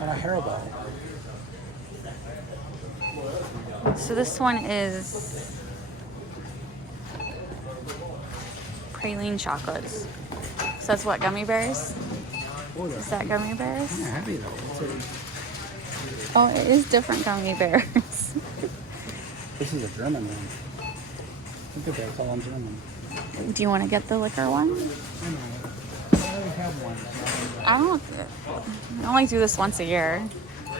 And a Haribo. So this one is praline chocolates. So that's what, gummy bears? Is that gummy bears? Kind of heavy though. Oh, it is different gummy bears. This is a German one. Look at that, it's all in German. Do you want to get the liquor one? I already have one. I only do this once a year.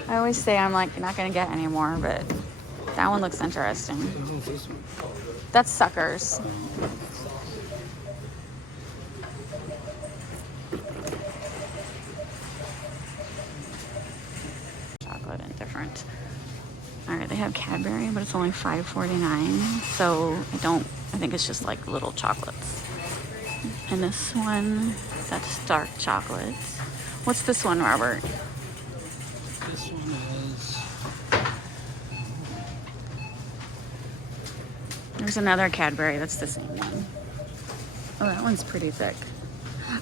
I always say I'm like not gonna get any more, but that one looks interesting. What is this one? That's Suckers. Chocolate and different. All right, they have Cadbury, but it's only $5.49. So I think it's just like little chocolates. And this one, that's dark chocolate. What's this one, Robert? This one is... There's another Cadbury, that's the same one. Oh, that one's pretty thick.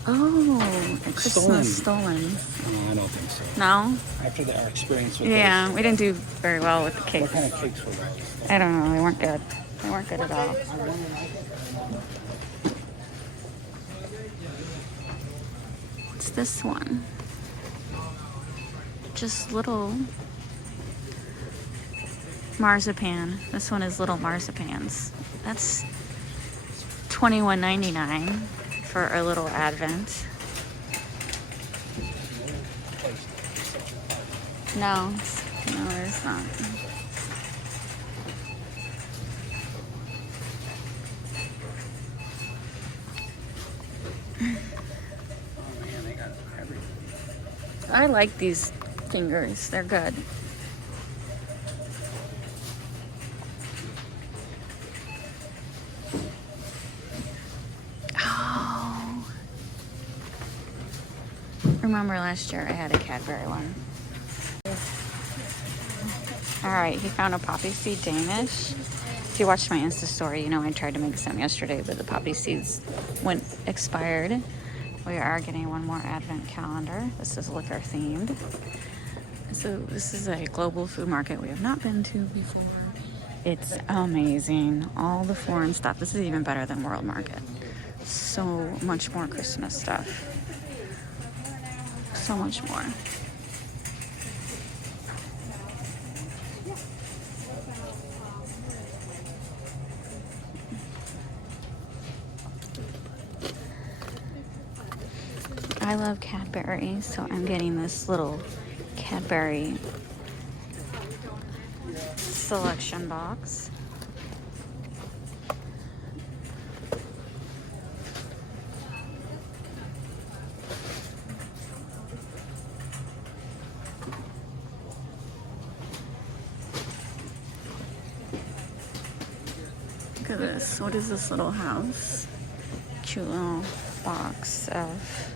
Oh, a Christmas stolen. No, I don't think so. No? After our experience with Yeah, those, we didn't do very well with the what cakes. kind of cakes were that? I don't know, they weren't good. They weren't good at all. What's this one? Just little marzipan. This one is little marzipans. That's $21.99 for a little advent. No, there's not. Oh man, they got everything. I like these fingers. They're good. Oh. Remember last year I had a Cadbury one. All right, he found a poppy seed Danish. If you watched my Insta story, you know I tried to make some yesterday, but the poppy seeds went expired. We are getting one more advent calendar. This is liquor themed. So this is a global food market we have not been to before. It's amazing. All the foreign stuff. This is even better than World Market. So much more Christmas stuff. So much more. I love Cadbury, so I'm getting this little Cadbury selection box. Look at this. What is this little house? Cute little box of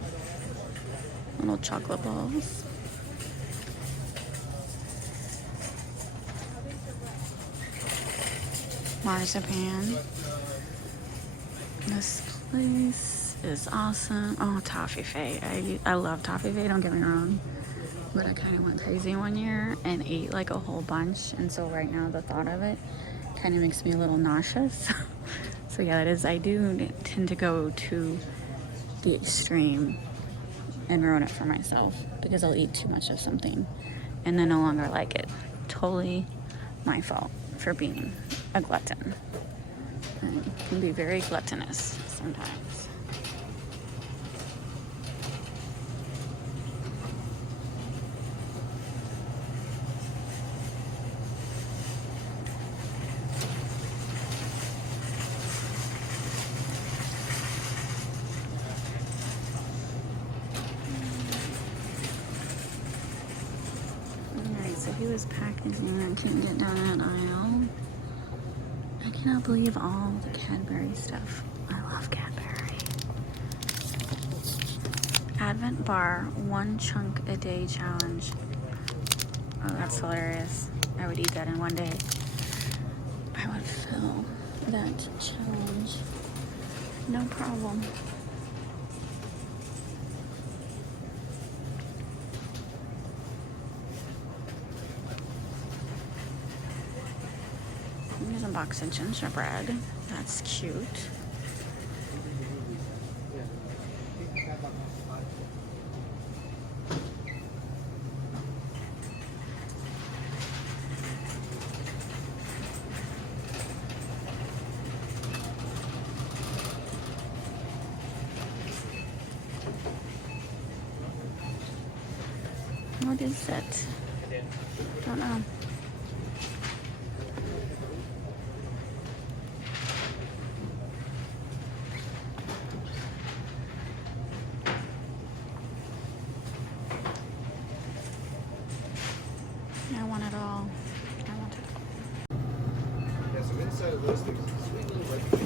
little chocolate balls. Marzipan. This place is awesome. Oh, Toffee. I love Toffee. Don't get me wrong. But I kind of went crazy one year and ate like a whole bunch. And so right now the thought of it kind of makes me a little nauseous. So yeah, that is, I do tend to go to the extreme and ruin it for myself because I'll eat too much of something and then no longer like it. Totally my fault for being a glutton. And can be very gluttonous sometimes. So he was packaging. I couldn't get down that aisle. I cannot believe all the Cadbury stuff. I love Cadbury. Advent bar, 1 chunk a day challenge. Oh, that's hilarious. I would eat that in one day. I would fill that challenge. No problem. There's a box of gingerbread. That's cute. What is it? Don't know. I want it all. I want it all. Yeah, so inside of those things, sweet little